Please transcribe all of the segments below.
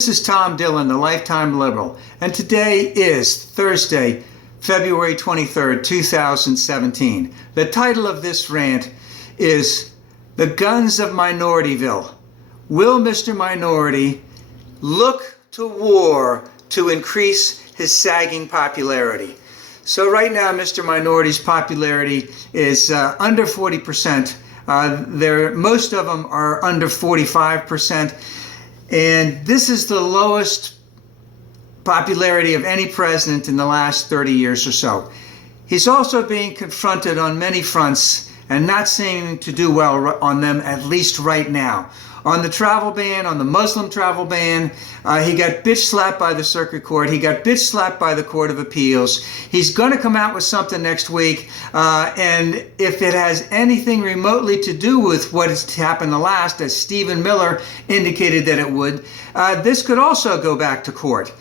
This is Tom Dillon, the Lifetime Liberal, and today is Thursday, February 23rd, 2017. The title of this rant is The Guns of Minorityville. Will Mr. Minority look to war to increase his sagging popularity? So right now, Mr. Minority's popularity is under 40%. Most of them are under 45%. And this is the lowest popularity of any president in the last 30 years or so. He's also being confronted on many fronts and not seeming to do well on them, at least right now. On the travel ban, on the Muslim travel ban, he got bitch slapped by the circuit court. He got bitch slapped by the Court of Appeals. He's going to come out with something next week. And if it has anything remotely to do with what has happened the last, as Stephen Miller indicated that it would, this could also go back to court.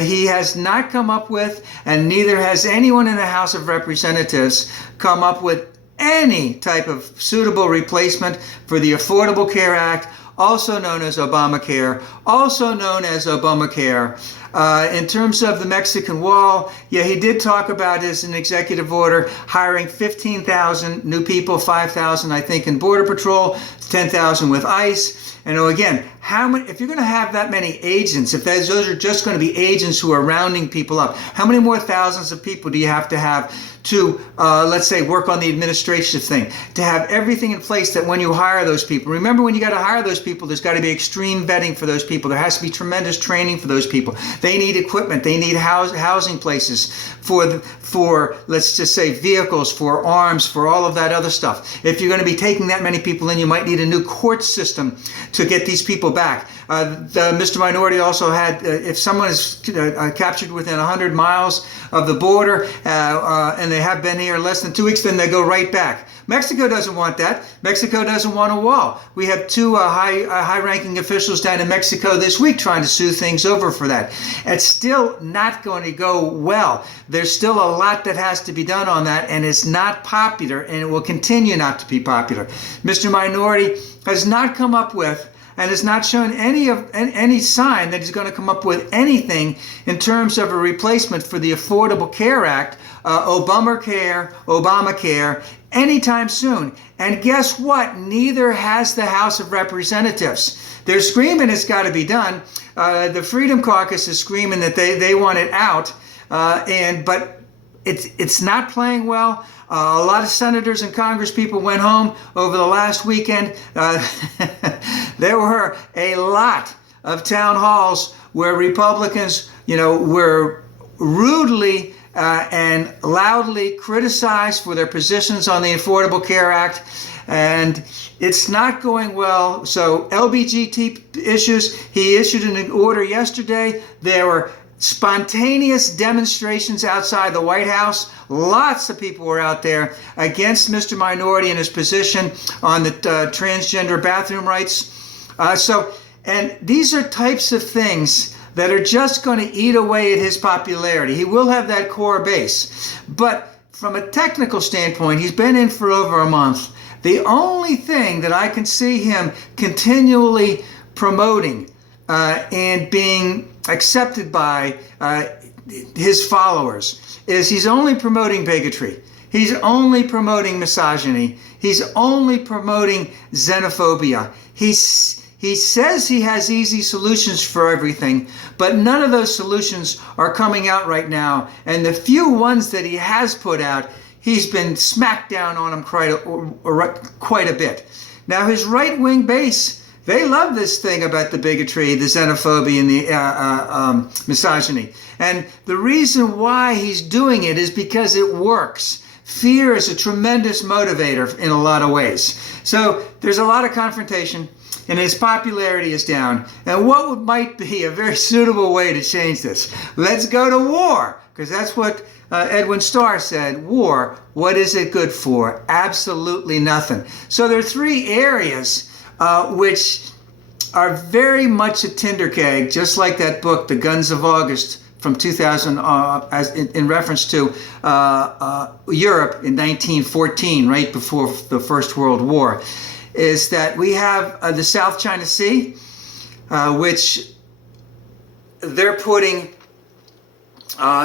He has not come up with, and neither has anyone in the House of Representatives come up with any type of suitable replacement for the Affordable Care Act, also known as Obamacare, in terms of the Mexican wall, yeah, he did talk about as an executive order hiring 15,000 new people, 5,000 I think in Border Patrol, 10,000 with ICE. And again, how many? If you're going to have that many agents, if those are just going to be agents who are rounding people up, how many more thousands of people do you have to, let's say, work on the administrative thing, to have everything in place that when you hire those people? Remember, when you got to hire those people, there's got to be extreme vetting for those people. There has to be tremendous training for those people. They need equipment. They need housing places for let's just say vehicles, for arms, for all of that other stuff. If you're going to be taking that many people in, you might need a new court system to get these people back. Mr. Minority also had, if someone is captured within 100 miles of the border and they have been here less than 2 weeks, then they go right back. Mexico doesn't want that. Mexico doesn't want a wall. We have two high-ranking officials down in Mexico this week trying to sue things over for that. It's still not going to go well. There's still a lot that has to be done on that, and it's not popular, and it will continue not to be popular. Mr. Minority has not come up with and has not shown any sign that he's going to come up with anything in terms of a replacement for the Affordable Care Act, Obamacare, anytime soon. And guess what? Neither has the House of Representatives. They're screaming it's got to be done. The Freedom Caucus is screaming that they want it out, but it's not playing well. A lot of senators and Congress people went home over the last weekend. There were a lot of town halls where Republicans, were rudely and loudly criticized for their positions on the Affordable Care Act. And it's not going well. So LBGT issues, he issued an order yesterday. There were spontaneous demonstrations outside the White House. Lots of people were out there against Mr. Minority and his position on the transgender bathroom rights. And these are types of things that are just going to eat away at his popularity. He will have that core base. But from a technical standpoint, he's been in for over a month. The only thing that I can see him continually promoting and being accepted by his followers is he's only promoting bigotry. He's only promoting misogyny. He's only promoting xenophobia. He says he has easy solutions for everything, but none of those solutions are coming out right now. And the few ones that he has put out, he's been smacked down on them quite a bit. Now, his right-wing base, they love this thing about the bigotry, the xenophobia, and the misogyny. And the reason why he's doing it is because it works. Fear is a tremendous motivator in a lot of ways. So there's a lot of confrontation, and his popularity is down. And what might be a very suitable way to change this? Let's go to war, because that's what Edwin Starr said. War, what is it good for? Absolutely nothing. So there are three areas which are very much a tinder keg, just like that book, The Guns of August, from 2000, in reference to Europe in 1914, right before the First World War, is that we have the South China Sea, which they're putting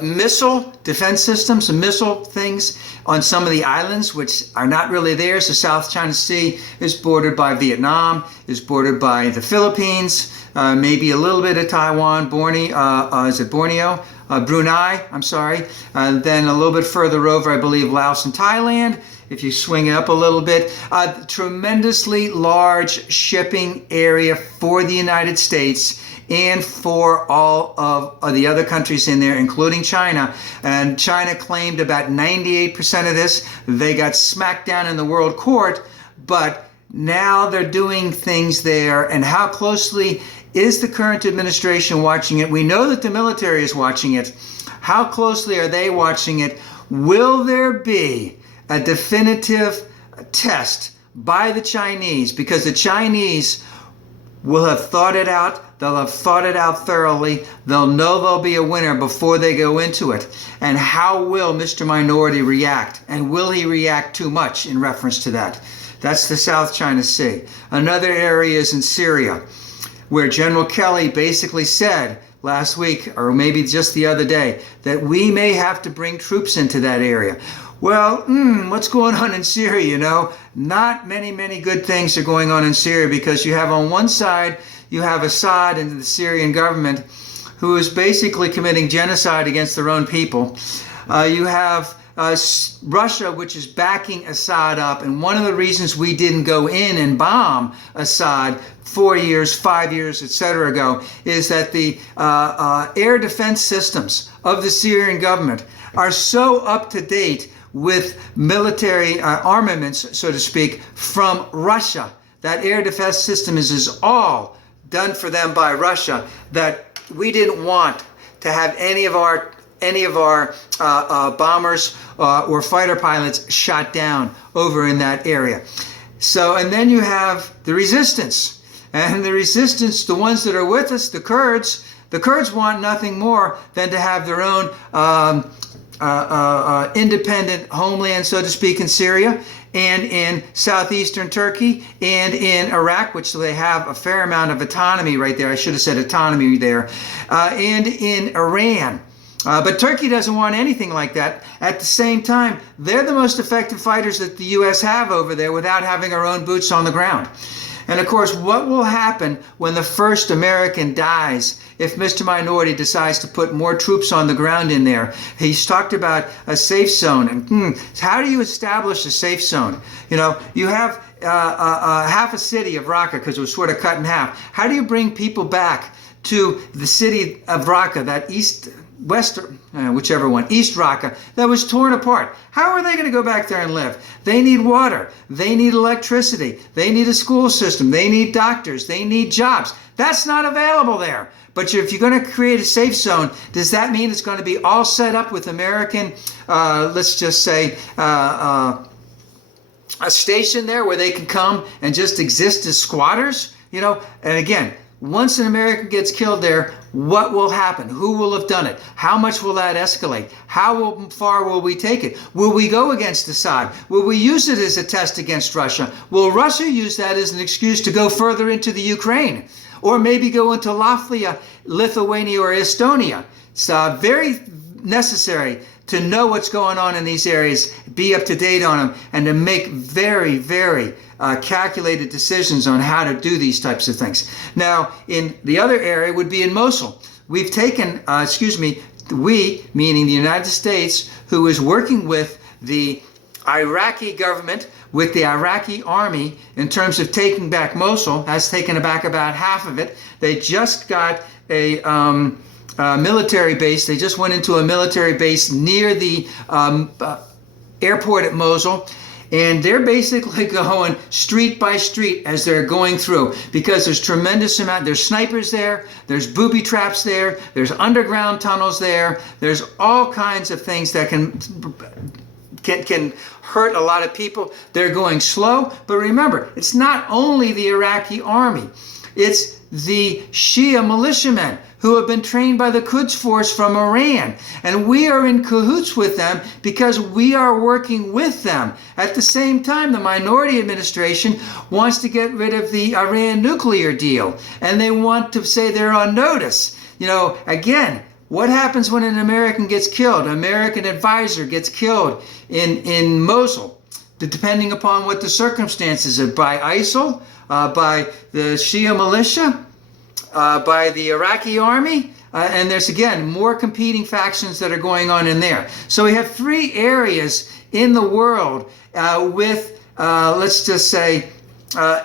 missile defense systems and missile things on some of the islands, which are not really theirs. The South China Sea is bordered by Vietnam, is bordered by the Philippines, maybe a little bit of Taiwan, Borneo? Brunei, I'm sorry. Then a little bit further over, I believe, Laos and Thailand. If you swing it up a little bit, tremendously large shipping area for the United States and for all of the other countries in there, including China. And China claimed about 98% of this. They got smacked down in the World Court, but now they're doing things there. And how closely is the current administration watching it? We know that the military is watching it. How closely are they watching it? Will there be a definitive test by the Chinese? Because the Chinese will have thought it out. They'll have thought it out thoroughly. They'll know there'll be a winner before they go into it. And how will Mr. Minority react? And will he react too much in reference to that? That's the South China Sea. Another area is in Syria, where General Kelly basically said last week, or maybe just the other day, that we may have to bring troops into that area. Well, what's going on in Syria? You know, not many good things are going on in Syria, because you have on one side, you have Assad and the Syrian government, who is basically committing genocide against their own people. You have Russia, which is backing Assad up. And one of the reasons we didn't go in and bomb Assad 4 years, 5 years, etc. ago, is that the air defense systems of the Syrian government are so up to date with military armaments, so to speak, from Russia. That air defense system is all done for them by Russia, that we didn't want to have any of our bombers or fighter pilots shot down over in that area. So, and then you have the resistance. And the resistance, the ones that are with us, the Kurds want nothing more than to have their own independent homeland, so to speak, in Syria and in southeastern Turkey and in Iraq, which they have a fair amount of autonomy right there. I should have said autonomy there. And in Iran. But Turkey doesn't want anything like that. At the same time, they're the most effective fighters that the U.S. have over there without having our own boots on the ground. And of course, what will happen when the first American dies if Mr. Minority decides to put more troops on the ground in there? He's talked about a safe zone. And how do you establish a safe zone? You know, you have half a city of Raqqa, because it was sort of cut in half. How do you bring people back to the city of Raqqa, that East Raqqa, that was torn apart? How are they going to go back there and live? They need water. They need electricity. They need a school system. They need doctors. They need jobs. That's not available there. But if you're going to create a safe zone, does that mean it's going to be all set up with American, let's just say, a station there where they can come and just exist as squatters? You know, and again, once an American gets killed there, what will happen? Who will have done it? How much will that escalate? How far will we take it? Will we go against Assad? Will we use it as a test against Russia? Will Russia use that as an excuse to go further into the Ukraine? Or maybe go into Latvia, Lithuania, or Estonia? It's very necessary to know what's going on in these areas, be up to date on them, and to make very calculated decisions on how to do these types of things. Now, in the other area would be in Mosul. We've taken, we, meaning the United States, who is working with the Iraqi government, with the Iraqi army, in terms of taking back Mosul, has taken back about half of it. They just got a military base. They just went into a military base near the airport at Mosul. And they're basically going street by street as they're going through, because there's tremendous amount. There's snipers there. There's booby traps there. There's underground tunnels there. There's all kinds of things that can hurt a lot of people. They're going slow. But remember, it's not only the Iraqi army. It's the Shia militiamen who have been trained by the Quds Force from Iran. And we are in cahoots with them because we are working with them. At the same time, the Minority administration wants to get rid of the Iran nuclear deal. And they want to say they're on notice. Again, what happens when an American gets killed? An American advisor gets killed in Mosul, depending upon what the circumstances are, by ISIL, by the Shia militia, by the Iraqi army, and there's, again, more competing factions that are going on in there. So we have 3 areas in the world with, let's just say,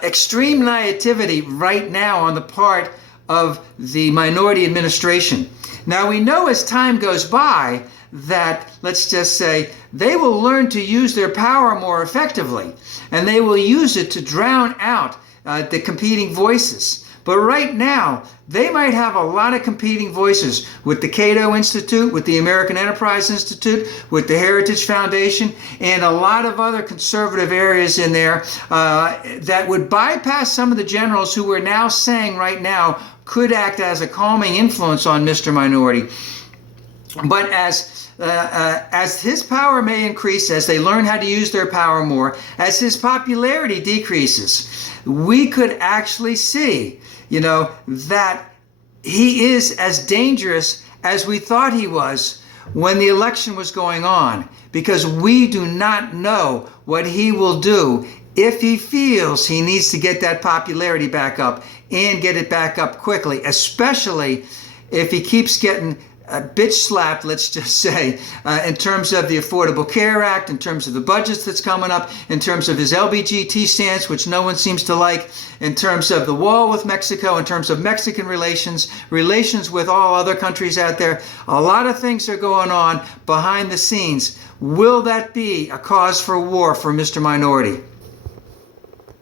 extreme naivety right now on the part of the minority administration. Now, we know as time goes by that, let's just say, they will learn to use their power more effectively, and they will use it to drown out the competing voices. But right now, they might have a lot of competing voices with the Cato Institute, with the American Enterprise Institute, with the Heritage Foundation, and a lot of other conservative areas in there that would bypass some of the generals who we're now saying right now could act as a calming influence on Mr. Minority. But as his power may increase, as they learn how to use their power more, as his popularity decreases, we could actually see, that he is as dangerous as we thought he was when the election was going on, because we do not know what he will do if he feels he needs to get that popularity back up and get it back up quickly, especially if he keeps getting bitch slapped, let's just say, in terms of the Affordable Care Act, in terms of the budgets that's coming up, in terms of his LBGT stance, which no one seems to like, in terms of the wall with Mexico, in terms of Mexican relations with all other countries out there. A lot of things are going on behind the scenes. Will that be a cause for war for Mr. Minority?